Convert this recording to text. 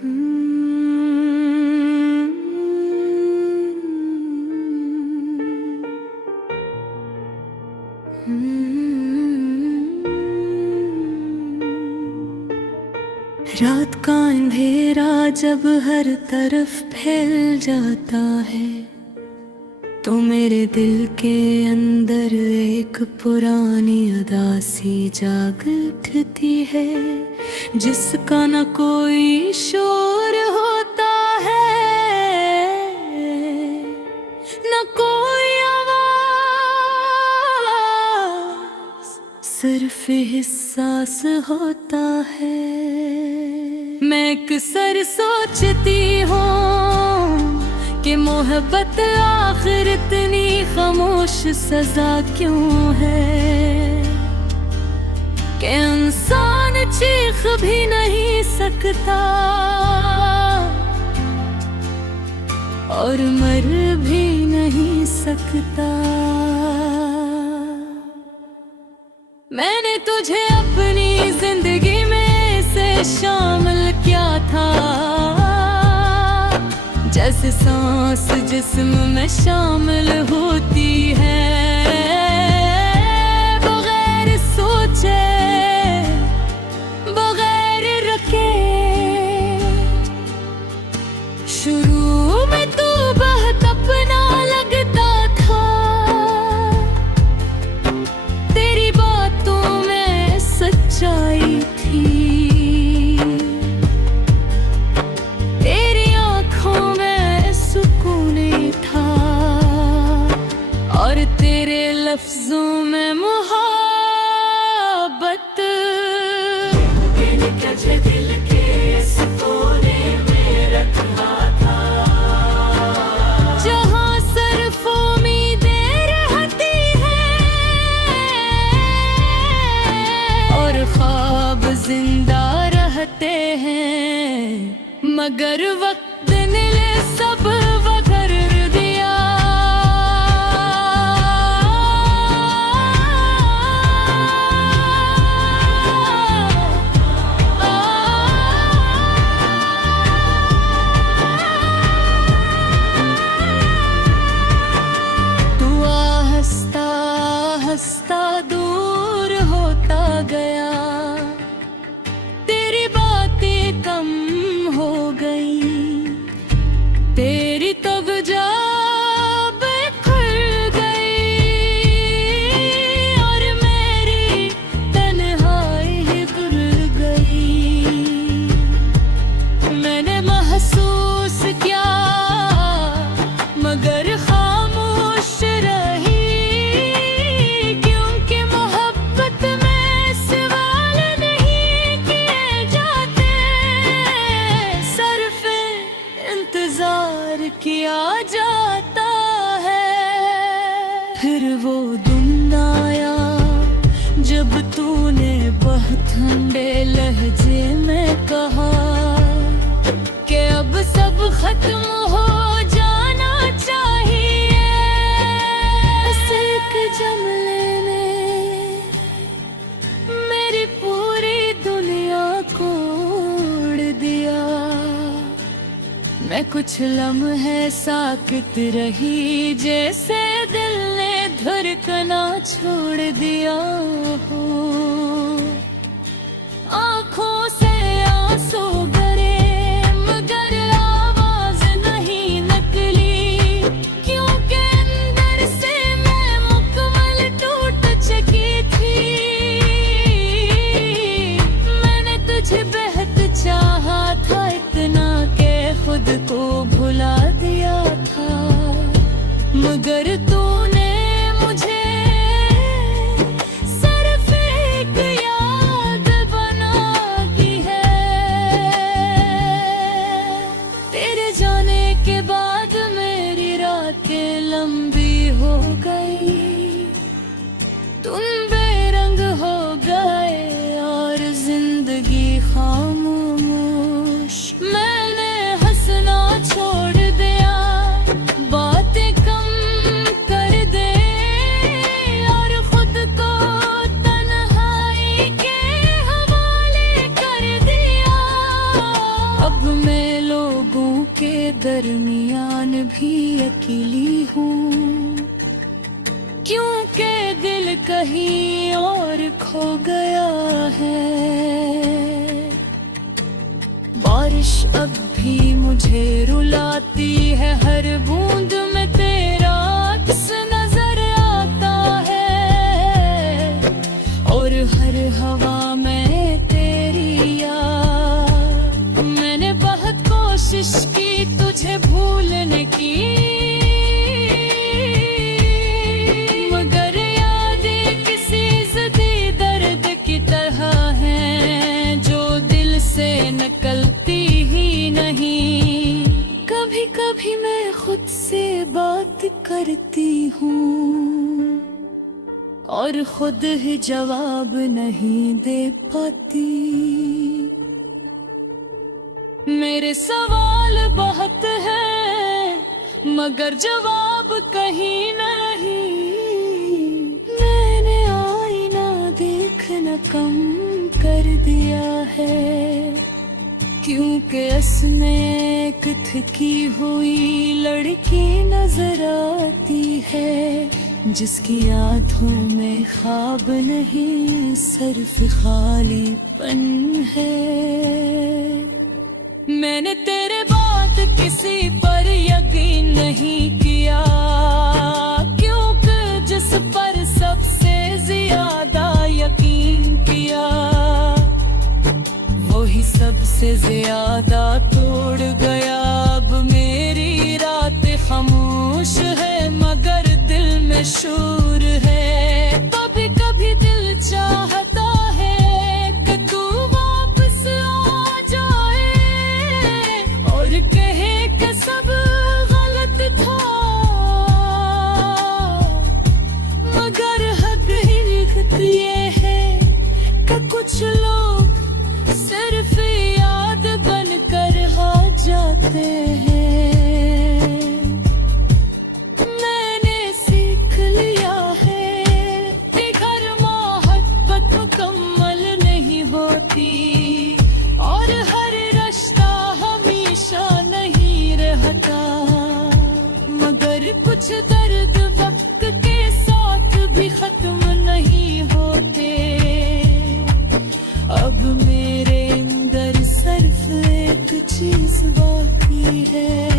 रात का अंधेरा जब हर तरफ फैल जाता है तो मेरे दिल के अंदर एक पुरानी अदासी जाग उठती है, जिसका न कोई शोर होता है न कोई आवाज, सिर्फ एहसास होता है। मैं अक्सर सोचती हूँ कि मोहब्बत आखिर इतनी खामोश सजा क्यों है, कि इंसान चीख भी नहीं सकता और मर भी नहीं सकता। मैंने तुझे अपनी जिंदगी में से शामिल किया था, जैसे सांस जिस्म में शामिल होती है, बगैर सोचे बगैर रखे। शुरू में तू बहुत अपना लगता था, तेरी बातों में सच्चाई थी, तेरी आंखों में सुकून था और तेरे लफ्जों में मोहब्बत। दिल के इस कोने में रखा था, जहां सिर्फ उम्मीदें रहती हैं और ख्वाब जिंदा रहते हैं, मगर वक्त ने सब वकर दिया। तू हंसता हंसता दूर होता गया, तेरी बातें कम हो गई, तेरी तवज्जो बिखर गई और मेरी तन्हाई भर गई। मैंने महसूस किया मगर खामोश रही, क्योंकि मोहब्बत में सवाल नहीं किए जाते, सिर्फ इंतजार किया जाता है। फिर वो दिन आया जब तूने बहुत ठंडे लहजे में कहा कि अब सब खत्म हो जाना चाहिए। ऐसे एक जुमले ने मेरी पूरी दुनिया को उड़ दिया। मैं कुछ लम्हे साकित रही, जैसे दिल ने धड़कना छोड़ दिया हो। आँखों से आंसू गिरे मगर आवाज नहीं निकली, क्योंकि अंदर से मैं मुकम्मल टूट चुकी थी। मैंने तुझे बेहद चाहा था इतना के खुद को भुला दिया था, मगर तूने मुझे सिर्फ एक याद बना दी है। तेरे जाने के बाद मेरी रातें लंबी हो गई, तुम बेरंग हो गए और जिंदगी खामोश। मैंने हंसना के दरमियान भी अकेली हूँ, क्योंकि दिल कहीं और खो गया है। बारिश अब भी मुझे रुलाती है, हर बूंद में तेरा अक्स नजर आता है, और हर हवा में तेरी याद। मैंने बहुत कोशिश की तुझे भूलने की, मगर यादें किसी ज़िद्दी दर्द की तरह हैं, जो दिल से निकलती ही नहीं। कभी कभी मैं खुद से बात करती हूँ और खुद ही जवाब नहीं दे पाती। मेरे सवाल बहुत हैं मगर जवाब कहीं नहीं। मैंने आईना देखना कम कर दिया है, क्योंकि उसमें एक थकी हुई लड़की नजर आती है, जिसकी आँखों में ख्वाब नहीं सिर्फ खालीपन है। मैंने तेरे बाद किसी पर यकीन नहीं किया, क्योंकि जिस पर सबसे ज्यादा यकीन किया, वही सबसे ज्यादा तोड़ गया। अब मेरी रात खामोश है मगर दिल में शूर है। कभी कभी दिल चाहता है कि तू वापस आ जाए और कहे कि सब गलत था, मगर हकीकत ये है कि कुछ लोग सिर्फ याद बनकर आ जाते हैं। मैंने सीख लिया है कि हर मोहब्बत मुकम्मल नहीं होती और हर रिश्ता हमेशा नहीं रहता, मगर कुछ दर्द वक्त के साथ भी खत्म नहीं होते। अब मेरे अंदर सिर्फ एक चीज बाकी है,